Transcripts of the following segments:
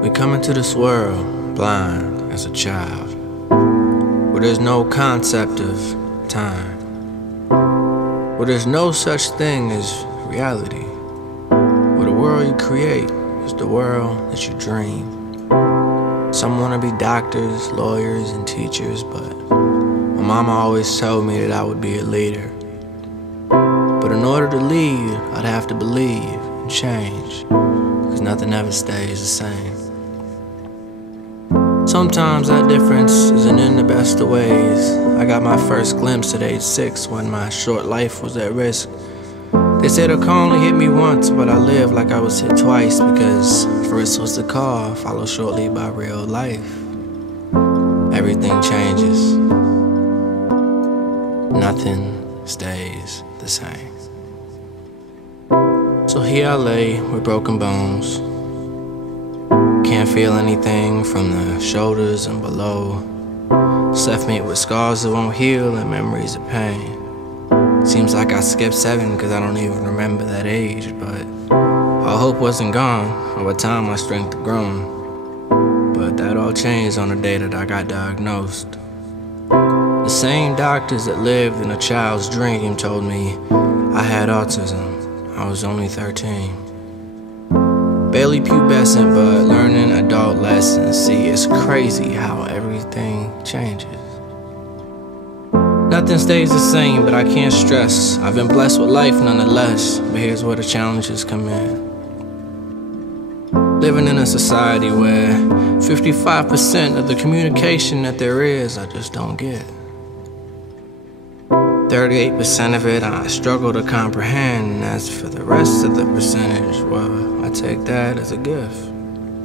We come into this world blind as a child, where there's no concept of time, where there's no such thing as reality, where the world you create is the world that you dream. Some want to be doctors, lawyers, and teachers, but my mama always told me that I would be a leader. But in order to lead, I'd have to believe and change, because nothing ever stays the same. Sometimes that difference isn't in the best of ways. I got my first glimpse at age 6 when my short life was at risk. They said a car only hit me once, but I lived like I was hit twice, because first was the car, followed shortly by real life. Everything changes. Nothing stays the same. So here I lay with broken bones. Can't feel anything from the shoulders and below. It's left me with scars that won't heal and memories of pain. Seems like I skipped 7 because I don't even remember that age, but all hope wasn't gone. Over time my strength had grown, but that all changed on the day that I got diagnosed. The same doctors that lived in a child's dream told me I had autism. I was only 13. Barely pubescent, but learning adult lessons. See, it's crazy how everything changes. Nothing stays the same, but I can't stress. I've been blessed with life nonetheless, but here's where the challenges come in. Living in a society where 55% of the communication that there is, I just don't get. 38% of it I struggle to comprehend, and as for the rest of the percentage, well, I take that as a gift.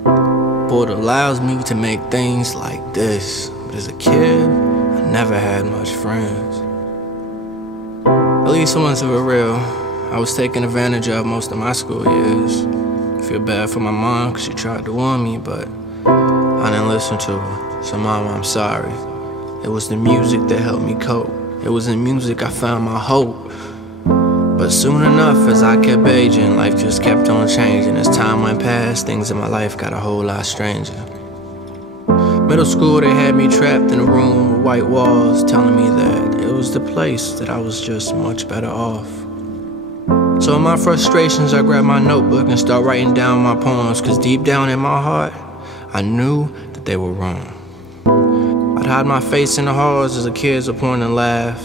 But it allows me to make things like this. But as a kid, I never had much friends. At least ones that were real. I was taken advantage of most of my school years. I feel bad for my mom because she tried to warn me, but I didn't listen to her. So mama, I'm sorry. It was the music that helped me cope. It was in music I found my hope. But soon enough, as I kept aging, life just kept on changing. As time went past, things in my life got a whole lot stranger. Middle school, they had me trapped in a room with white walls, telling me that it was the place that I was just much better off. So in my frustrations, I grabbed my notebook and started writing down my poems, cause deep down in my heart, I knew that they were wrong. I'd hide my face in the halls as the kids would point and laugh.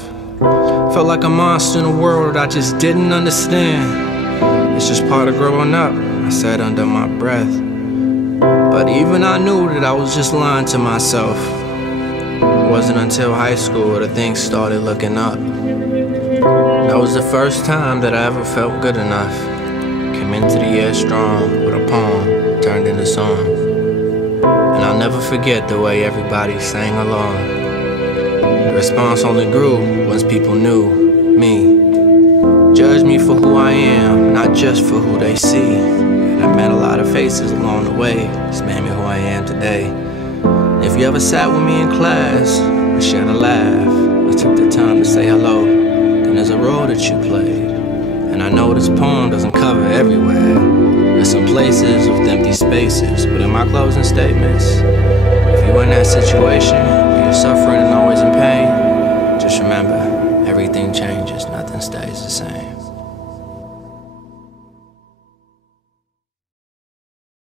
Felt like a monster in a world that I just didn't understand. It's just part of growing up, I said under my breath. But even I knew that I was just lying to myself. It wasn't until high school that things started looking up. That was the first time that I ever felt good enough. Came into the year strong with a poem turned into song. And I'll never forget the way everybody sang along. The response only grew once people knew me. Judged me for who I am, not just for who they see. And I met a lot of faces along the way. It's made me who I am today. And if you ever sat with me in class, or shared a laugh, or took the time to say hello, then there's a role that you played. And I know this poem doesn't cover everywhere. There's some places with empty spaces, but in my closing statements, if you're in that situation where you're suffering and always in pain, just remember, everything changes, nothing stays the same.